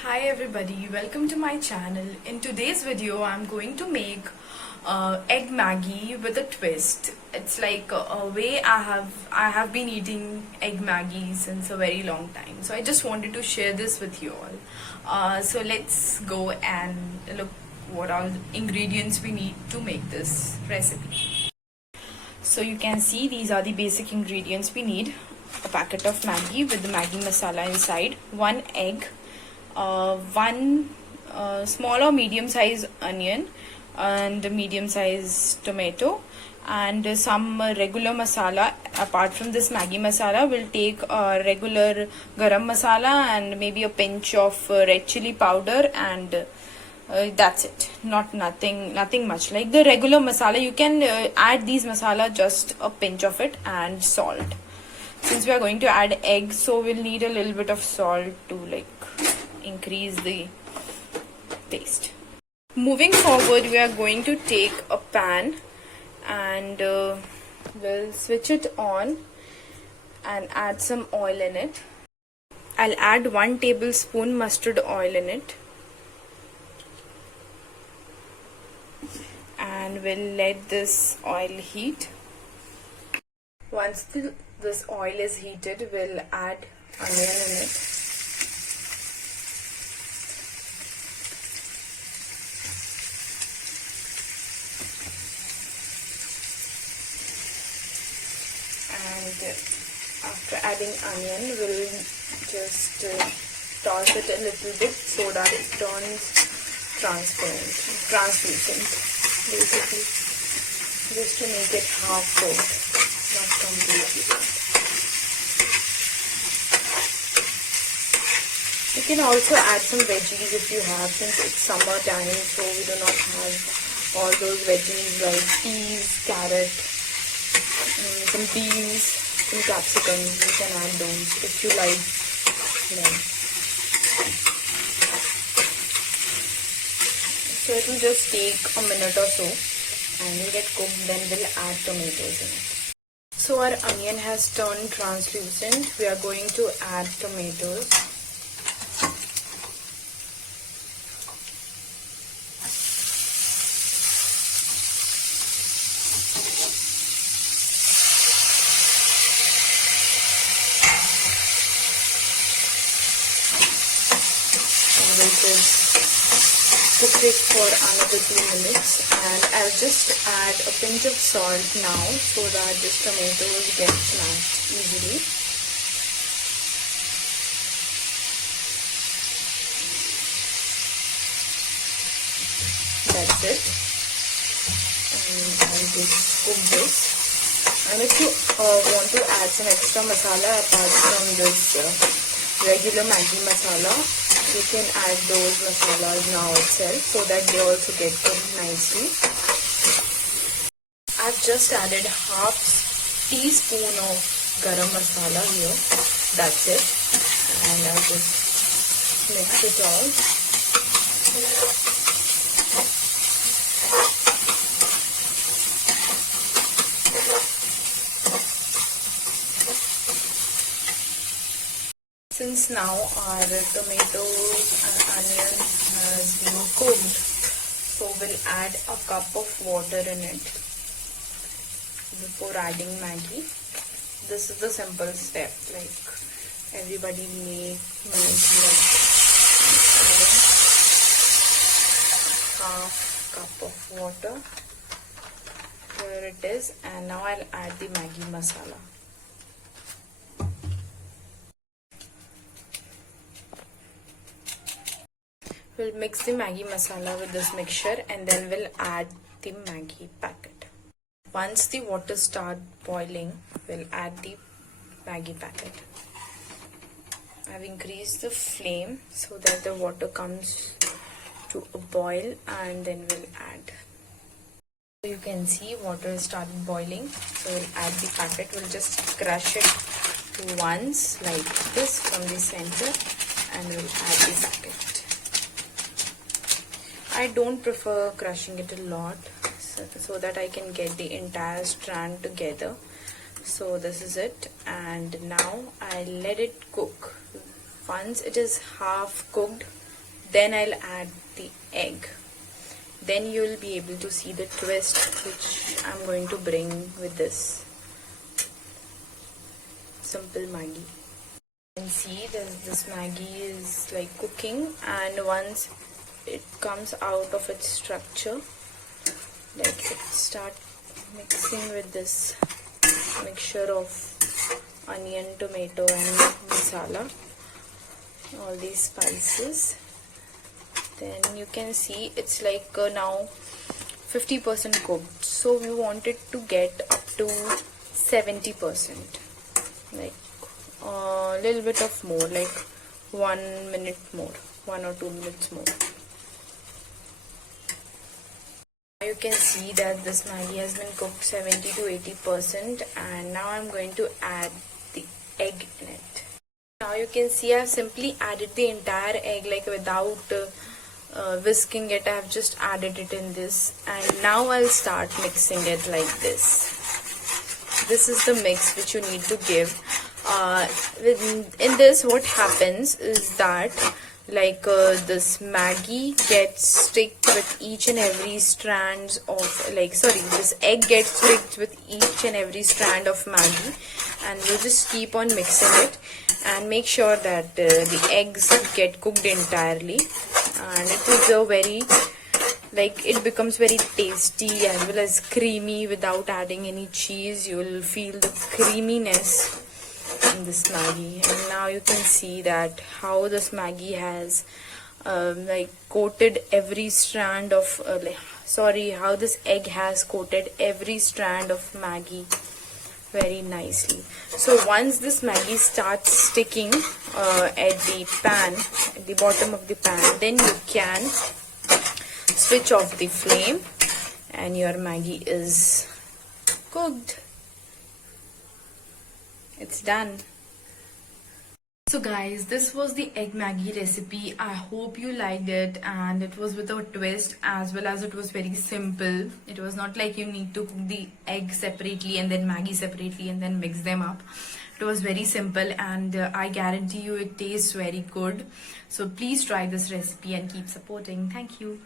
Hi everybody, welcome to my channel. In today's video I'm going to make egg Maggi with a twist. It's like a way I have been eating egg Maggi since a very long time. So I just wanted to share this with you all. So let's go and look what all ingredients we need to make this recipe. So you can see these are the basic ingredients we need. A packet of Maggi with the Maggi masala inside, one egg, one small or medium size onion and a medium size tomato, and some regular masala. Apart from this Maggi masala, we'll take regular garam masala and maybe a pinch of red chili powder, and that's it. Nothing much. Like the regular masala, you can add these masala, just a pinch of it, and salt. Since we are going to add egg, so we'll need a little bit of salt to like increase the taste. Moving forward, we are going to take a pan and we'll switch it on and add some oil in it. I'll add 1 tablespoon mustard oil in it, and we'll let this oil heat. Once this oil is heated, we'll add onion in it. And after adding onion, we'll just toss it a little bit so that it turns translucent, basically, just to make it half cooked, not completely cooked. You can also add some veggies if you have, since it's summer time, so we do not have all those veggies like peas, carrot, some beans, some capsicum. You can add those if you like them. So it will just take a minute or so and will get cooked, then we'll add tomatoes in it. So our onion has turned translucent. We are going to add tomatoes. We'll just cook it for another 2 minutes, and I'll just add a pinch of salt now so that this tomatoes get smashed easily. That's it. And I'll just cook this. And if you want to add some extra masala apart from this regular Maggi masala, you can add those masalas now itself so that they also get cooked nicely. I've just added half teaspoon of garam masala here. That's it. And I'll just mix it all. Since now our tomatoes and onion has been cooked, so we'll add a cup of water in it before adding Maggi. This is the simple step, like everybody makes like adding half cup of water. Here it is, and now I'll add the Maggi masala. We'll mix the Maggi masala with this mixture, and then we'll add the Maggi packet. Once the water starts boiling, we'll add the Maggi packet. I've increased the flame so that the water comes to a boil, and then we'll add. So you can see water started boiling, so we'll add the packet. We'll just crush it once like this from the center, and we'll add the packet. I don't prefer crushing it a lot, so that I can get the entire strand together. So this is it, and now I let it cook. Once it is half cooked, then I'll add the egg. Then you'll be able to see the twist which I'm going to bring with this simple Maggi. You can see this Maggi is like cooking, and once it comes out of its structure, like it start mixing with this mixture of onion, tomato and masala, all these spices, then you can see it's like now 50% cooked. So we want it to get up to 70%, like a little bit of more, like 1 minute more, 1 or 2 minutes more. You can see that this Maggi has been cooked 70 to 80%, and now I'm going to add the egg in it. Now you can see I've simply added the entire egg, like without whisking it. I've just added it in this, and now I'll start mixing it like this. This is the mix which you need to give. In this, what happens is that like this Maggi gets sticked with each and every strands of this egg gets sticked with each and every strand of Maggi, and we'll just keep on mixing it and make sure that the eggs get cooked entirely, and it is a very it becomes very tasty as well as creamy without adding any cheese. You will feel the creaminess in this Maggi. And now you can see that how this Maggi has coated every strand of how this egg has coated every strand of Maggi very nicely. So once this Maggi starts sticking at the pan, at the bottom of the pan, then you can switch off the flame and your Maggi is cooked. It's done. So guys, this was the egg Maggi recipe. I hope you liked it, and it was with a twist as well as it was very simple. It was not like you need to cook the egg separately and then Maggi separately and then mix them up. It was very simple, and I guarantee you it tastes very good. So please try this recipe and keep supporting. Thank you.